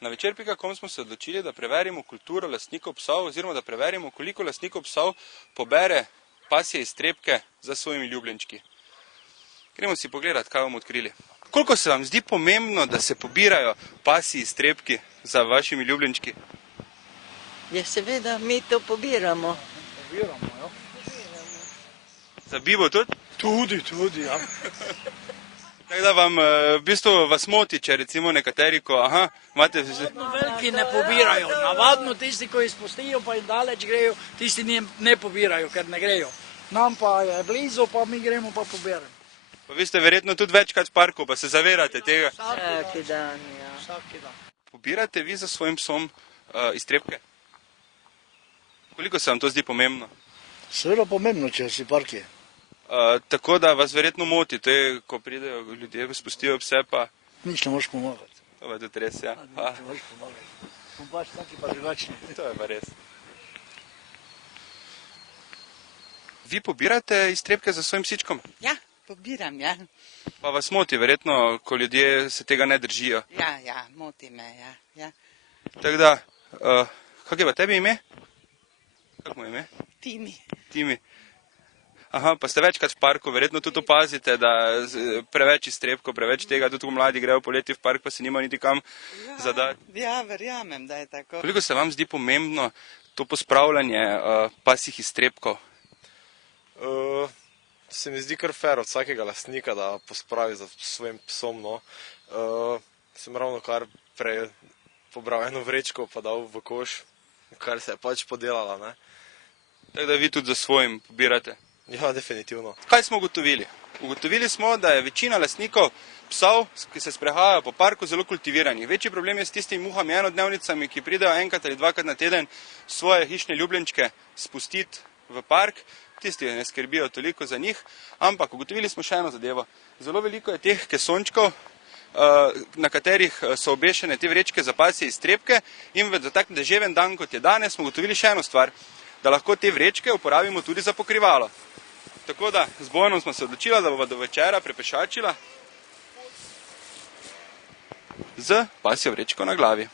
Na večer.com smo se odločili, da preverimo kulturo lastnikov psov oziroma da preverimo, koliko lastnikov psov pobere pasje iztrebke za svojimi ljubljenčki. Gremo si pogledati, kaj bomo odkrili. Koliko se vam zdi pomembno, da se pobirajo pasji iztrebki za vašimi ljubljenčki? Ja, seveda, mi to pobiramo. Pobiramo, ja. Za Bibo tudi? Tudi, ja. Tako da vam, v bistvu vas moti, če recimo nekateri, ko, imate... Veliki ne pobirajo. Navadno tisti, ko izpustijo, pa jim daleč grejo, tisti ne pobirajo, ker ne grejo. Nam pa je blizu, pa mi gremo pa pobiramo. Pa vi ste verjetno tudi večkrat v parku, pa se zavedate tega. Vsaki dan, ja. Vsaki dan. Pobirate vi za svojim psom iztrebke? Koliko se vam to zdi pomembno? Seveda pomembno, če si parki. Tako da vas verjetno moti, to je, ko pridejo ljudje, spustijo pse, pa... Nič ne moš pomagati. To je tudi res, ja. Nič ne moš pomagati. Pompaš taki pa drugačni. To je pa res. Vi pobirate iztrebke za svojim psičkom? Ja, pobiram, ja. Pa vas moti, verjetno, ko ljudje se tega ne držijo. Ja, moti me, ja. Tako da, kak je pa tebi ime? Kak mu je ime? Timi. Aha, pa ste večkrat v parku, verjetno tudi opazite, da preveč iztrebkov, preveč tega, tudi ko mladi grejo poleti v park, pa se nima niti kam zadati. Ja, verjamem, da je tako. Koliko se vam zdi pomembno to pospravljanje pasjih iztrebkov? Se mi zdi kar fair od vsakega lastnika, da pospravi za svojim psom, no. Sem ravno kar prej pobral eno vrečko pa dal v koš, kar se je pač podelala, ne. Tako da vi tudi za svojim pobirate? Ja, definitivno. Kaj smo ugotovili? Ugotovili smo, da je večina lastnikov psov, ki se sprehajajo po parku, zelo kultiviranih. Večji problem je s tistimi muhami enodnevnicami, ki pridejo enkrat ali dvakrat na teden svoje hišne ljubljenčke spustiti v park. Tisti ne skrbijo toliko za njih, ampak ugotovili smo še eno zadevo. Zelo veliko je teh kesončkov, na katerih so obešene te vrečke za pasje iztrebke in za tak deževen dan, kot je danes, smo ugotovili še eno stvar, da lahko te vrečke uporabimo tudi za pokrivalo. Tako da z Bojanom smo se odločila, da bova do večera prepešačila z pasjo vrečko na glavi.